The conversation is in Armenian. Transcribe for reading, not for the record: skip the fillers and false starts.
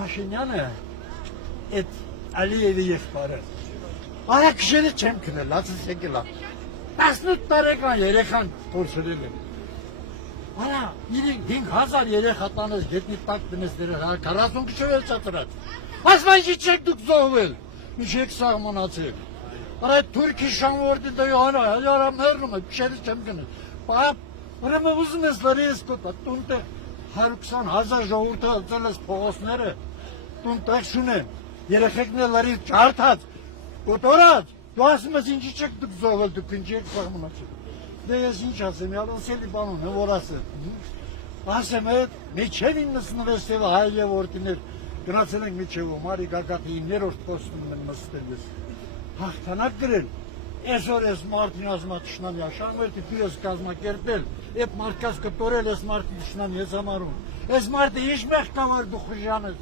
Փաշինյանը այդ Ալիևի եղբայրը արա քշերը չեմ քնել, ասես եկել է 18 տարեկան երեխան փորձել եմ արա 5000 երեխա տանես գետնի տակ դնես դեր 40 քշով էլ չտրած ասման չի չեք դուք զոհվել ինչեք սահմանացել արա Թուրքիան որտե դա yana հալարա մեռնում է քշերը չեմ քնել պապ Ուրեմն ուզում ես լրի ես կոտա, տունտեղ 120,000 ժողովուրդը ածել ես փողոցները, տունտեղ շունեն, երեխեքն է լրի ճարդած, կոտորած, դու ասում ես ինչի չեք դուք զոհվել, դուք ինչի եք սաղմնացել, դե ես ինչ ասեմ, յալոսելի բանուն է, որ ասեմ էդ, մեջև 96 թևը հայ և որդիներ, գնացել ենք մեջևում, արի գագատի 9-րդ պոստում են մստել ես, հաղթանակ գրել, Այսօր ես մարդին ասում եմ թշնամի աշամերտի դու ես կազմակերպել, այդ մարդկաց կտորել ես մարդին թշնամի ես համարում։ Այս մարդը ինչ մեղք կամար դու խժան ես։